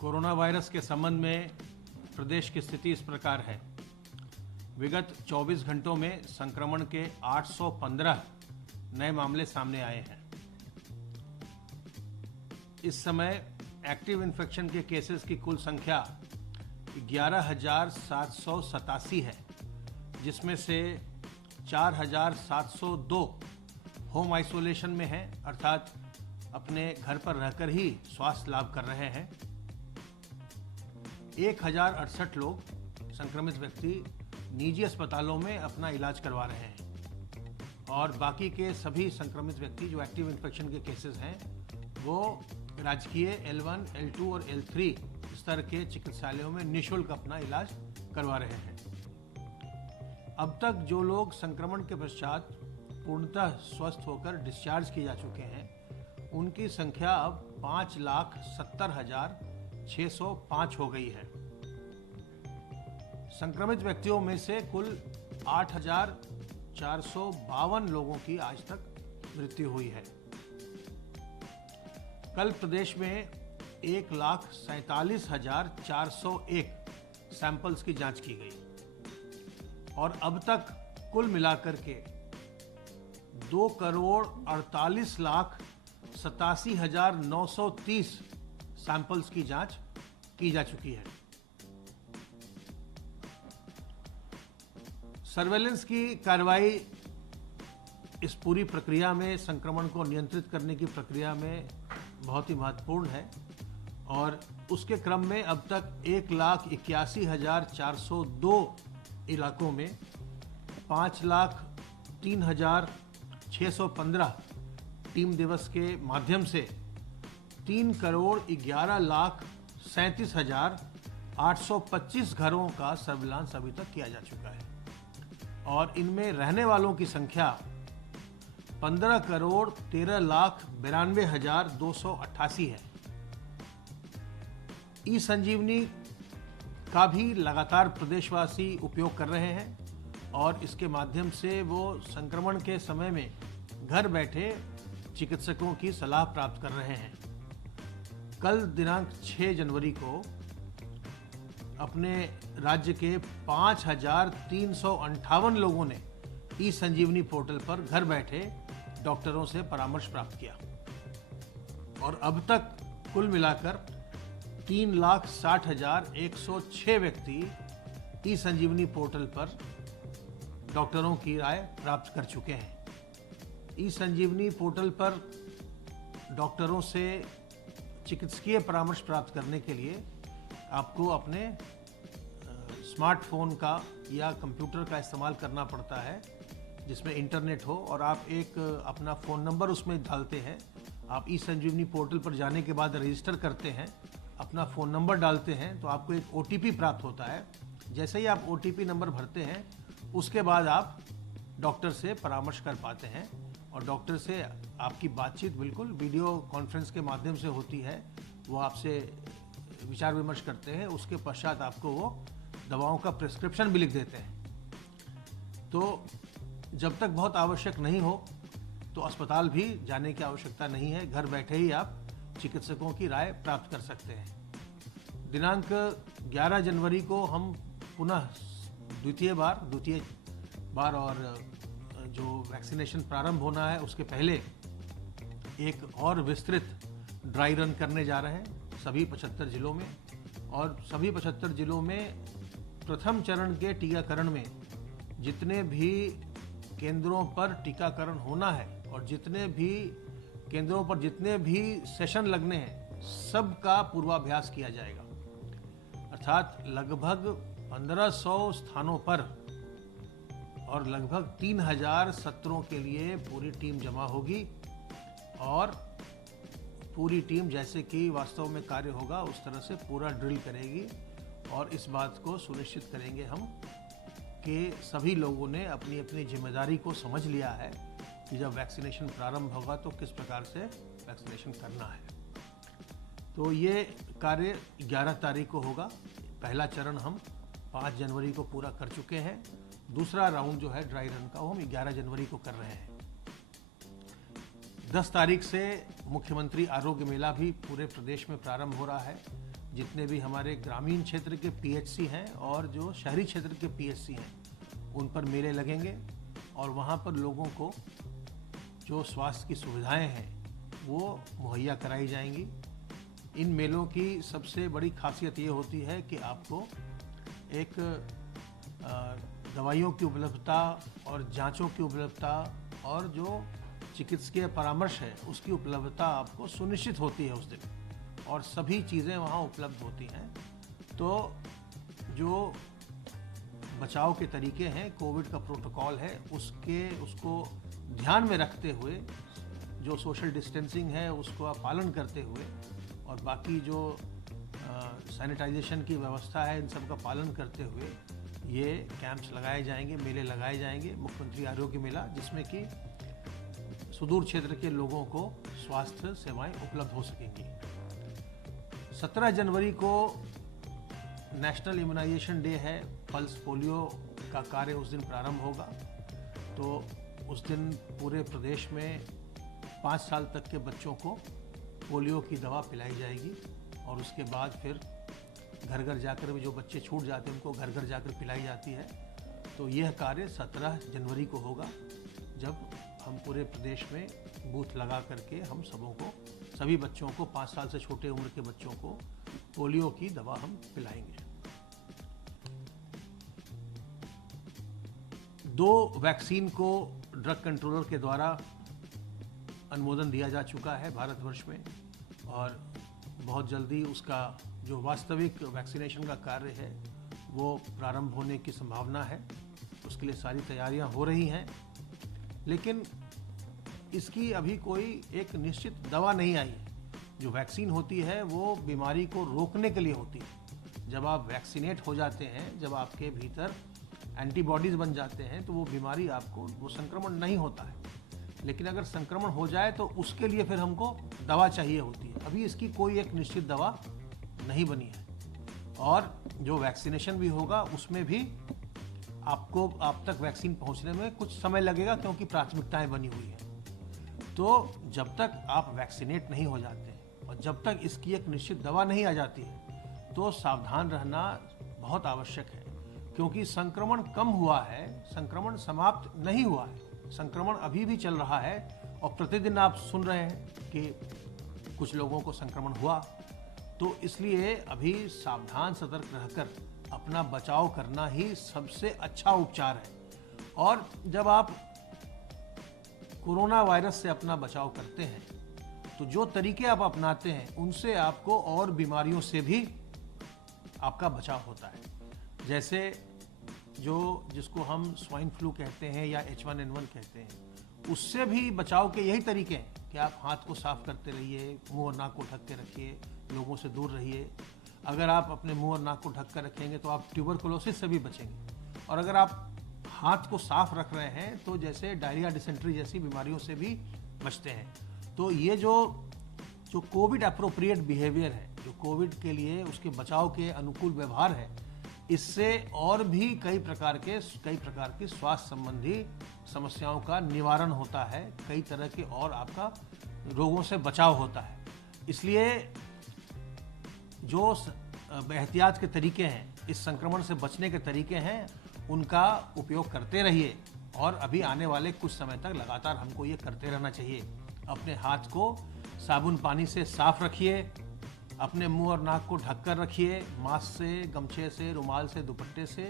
Corona virus के संबंध में प्रदेश की स्थिति इस प्रकार है। विगत 24 घंटों में संक्रमण के 815 नए मामले सामने आए हैं। इस समय एक्टिव इन्फेक्शन के केसेस की कुल संख्या 11,787 है, जिसमें से 4,702 होम आइसोलेशन में हैं, अर्थात अपने घर पर रहकर ही स्वास्थ्य लाभ कर रहे हैं। 1,068 लोग संक्रमित व्यक्ति निजी अस्पतालों में अपना इलाज करवा रहे हैं और बाकी के सभी संक्रमित व्यक्ति जो एक्टिव इन्फेक्शन के केसेस हैं वो राजकीय L1, L2 और L3 स्तर के चिकित्सालयों में निःशुल्क अपना इलाज करवा रहे हैं। अब तक जो लोग संक्रमण के पश्चात पूर्णतः स्वस्थ होकर डिस्चार्ज किए जा चुके हैं उनकी संख्या अब 5,70,605 हो गई है। संक्रमित व्यक्तियों में से कुल 8,452 लोगों की आज तक मृत्यु हुई है। कल प्रदेश में 1,47,401 सैंपल्स की जांच की गई और अब तक कुल मिलाकर के 2,48,87,930 सैंपल्स की जांच की जा चुकी है। सर्वेलेंस की कार्रवाई इस पूरी प्रक्रिया में, संक्रमण को नियंत्रित करने की प्रक्रिया में बहुत ही महत्वपूर्ण है और उसके क्रम में अब तक 1,81,402 इलाकों में 5,03,615 टीम दिवस के माध्यम से 3,11,37,825 घरों का सर्विलांस अभी तक किया जा चुका है और इनमें रहने वालों की संख्या 15,13,92,288 है। ई संजीवनी का भी लगातार प्रदेशवासी उपयोग कर रहे हैं और इसके माध्यम से वो संक्रमण के समय में घर बैठे चिकित्सकों की सलाह प्राप्त कर रहे हैं। कल दिनांक 6 जनवरी को अपने राज्य के 5,358 लोगों ने ई संजीवनी पोर्टल पर घर बैठे डॉक्टरों से परामर्श प्राप्त किया और अब तक कुल मिलाकर 3,60,106 व्यक्ति ई संजीवनी पोर्टल पर डॉक्टरों की राय प्राप्त कर चुके हैं। ई संजीवनी पोर्टल पर डॉक्टरों से चिकित्सकीय परामर्श प्राप्त करने के लिए आपको अपने स्मार्टफोन का या कंप्यूटर का इस्तेमाल करना पड़ता है जिसमें इंटरनेट हो और आप एक अपना फ़ोन नंबर उसमें डालते हैं। आप ई संजीवनी पोर्टल पर जाने के बाद रजिस्टर करते हैं, अपना फ़ोन नंबर डालते हैं तो आपको एक OTP प्राप्त होता है। जैसे ही आप OTP नंबर भरते हैं उसके बाद आप डॉक्टर से परामर्श कर पाते हैं और डॉक्टर से आपकी बातचीत बिल्कुल वीडियो कॉन्फ्रेंस के माध्यम से होती है। वो आपसे विचार विमर्श करते हैं, उसके पश्चात आपको वो दवाओं का प्रिस्क्रिप्शन भी लिख देते हैं। तो जब तक बहुत आवश्यक नहीं हो तो अस्पताल भी जाने की आवश्यकता नहीं है, घर बैठे ही आप चिकित्सकों की राय प्राप्त कर सकते हैं। दिनांक 11 जनवरी को हम पुनः द्वितीय बार और जो वैक्सीनेशन प्रारंभ होना है उसके पहले एक और विस्तृत ड्राई रन करने जा रहे हैं सभी 75 जिलों में और सभी 75 जिलों में प्रथम चरण के टीकाकरण में जितने भी केंद्रों पर टीकाकरण होना है और जितने भी केंद्रों पर जितने भी सेशन लगने हैं सबका पूर्वाभ्यास किया जाएगा। अर्थात लगभग 1,500 स्थानों पर और लगभग 3,000 सत्रों के लिए पूरी टीम जमा होगी और पूरी टीम जैसे कि वास्तव में कार्य होगा उस तरह से पूरा ड्रिल करेगी और इस बात को सुनिश्चित करेंगे हम कि सभी लोगों ने अपनी अपनी जिम्मेदारी को समझ लिया है कि जब वैक्सीनेशन प्रारंभ होगा तो किस प्रकार से वैक्सीनेशन करना है। तो ये कार्य 11 तारीख को होगा। पहला चरण हम 5 जनवरी को पूरा कर चुके हैं। दूसरा राउंड जो है ड्राई रन का वो हम 11 जनवरी को कर रहे हैं। 10 तारीख से मुख्यमंत्री आरोग्य मेला भी पूरे प्रदेश में प्रारंभ हो रहा है। जितने भी हमारे ग्रामीण क्षेत्र के पीएचसी हैं और जो शहरी क्षेत्र के पीएचसी हैं, उन पर मेले लगेंगे और वहाँ पर लोगों को जो स्वास्थ्य की सुविधाएं हैं वो मुहैया कराई जाएंगी। इन मेलों की सबसे बड़ी खासियत ये होती है कि आपको एक दवाइयों की उपलब्धता और जांचों की उपलब्धता और जो चिकित्सकीय परामर्श है उसकी उपलब्धता आपको सुनिश्चित होती है उस दिन, और सभी चीज़ें वहाँ उपलब्ध होती हैं। तो जो बचाव के तरीके हैं, कोविड का प्रोटोकॉल है, उसको ध्यान में रखते हुए जो सोशल डिस्टेंसिंग है उसको आप पालन करते हुए और बाकी जो सैनिटाइजेशन की व्यवस्था है इन सब का पालन करते हुए ये कैंप्स लगाए जाएंगे, मेले लगाए जाएंगे। मुख्यमंत्री आरोग्य मेला, जिसमें कि सुदूर क्षेत्र के लोगों को स्वास्थ्य सेवाएं उपलब्ध हो सकेंगी। 17 जनवरी को नेशनल इम्यूनाइजेशन डे है। पल्स पोलियो का कार्य उस दिन प्रारंभ होगा। तो उस दिन पूरे प्रदेश में 5 साल तक के बच्चों को पोलियो की दवा पिलाई जाएगी और उसके बाद फिर घर घर जाकर भी जो बच्चे छूट जाते हैं उनको घर घर जाकर पिलाई जाती है। तो यह कार्य 17 जनवरी को होगा, जब हम पूरे प्रदेश में बूथ लगा करके हम सभी बच्चों को, 5 साल से छोटे उम्र के बच्चों को पोलियो की दवा हम पिलाएंगे। 2 वैक्सीन को ड्रग कंट्रोलर के द्वारा अनुमोदन दिया जा चुका है भारतवर्ष में, और बहुत जल्दी उसका जो वास्तविक वैक्सीनेशन का कार्य है वो प्रारंभ होने की संभावना है। उसके लिए सारी तैयारियां हो रही हैं, लेकिन इसकी अभी कोई एक निश्चित दवा नहीं आई है। जो वैक्सीन होती है वो बीमारी को रोकने के लिए होती है। जब आप वैक्सीनेट हो जाते हैं, जब आपके भीतर एंटीबॉडीज़ बन जाते हैं, तो वो बीमारी आपको, वो संक्रमण नहीं होता है। लेकिन अगर संक्रमण हो जाए तो उसके लिए फिर हमको दवा चाहिए होती है। अभी इसकी कोई एक निश्चित दवा नहीं बनी है, और जो वैक्सीनेशन भी होगा उसमें भी आप तक वैक्सीन पहुंचने में कुछ समय लगेगा, क्योंकि प्राथमिकताएं बनी हुई हैं। तो जब तक आप वैक्सीनेट नहीं हो जाते और जब तक इसकी एक निश्चित दवा नहीं आ जाती है, तो सावधान रहना बहुत आवश्यक है, क्योंकि संक्रमण कम हुआ है, संक्रमण समाप्त नहीं हुआ है, संक्रमण अभी भी चल रहा है। और प्रतिदिन आप सुन रहे हैं कि कुछ लोगों को संक्रमण हुआ। तो इसलिए अभी सावधान सतर्क रहकर अपना बचाव करना ही सबसे अच्छा उपचार है। और जब आप कोरोना वायरस से अपना बचाव करते हैं तो जो तरीके आप अपनाते हैं उनसे आपको और बीमारियों से भी आपका बचाव होता है। जैसे जिसको हम स्वाइन फ्लू कहते हैं या H1N1 कहते हैं, उससे भी बचाव के यही तरीके हैं कि आप हाथ को साफ करते रहिए, मुंह और नाक को ढक के रखिए, लोगों से दूर रहिए। अगर आप अपने मुंह और नाक को ढक कर रखेंगे तो आप ट्यूबरकुलोसिस से भी बचेंगे। और अगर आप हाथ को साफ रख रहे हैं तो जैसे डायरिया, डिसेंट्री जैसी बीमारियों से भी बचते हैं। तो ये जो कोविड अप्रोप्रिएट बिहेवियर है, जो कोविड के लिए उसके बचाव के अनुकूल व्यवहार है, इससे और भी कई प्रकार की स्वास्थ्य संबंधी समस्याओं का निवारण होता है, कई तरह के और आपका रोगों से बचाव होता है। इसलिए जो एहतियात के तरीके हैं, इस संक्रमण से बचने के तरीके हैं, उनका उपयोग करते रहिए। और अभी आने वाले कुछ समय तक लगातार हमको ये करते रहना चाहिए। अपने हाथ को साबुन पानी से साफ रखिए, अपने मुंह और नाक को ढककर रखिए, मास्क से, गमछे से, रुमाल से, दुपट्टे से,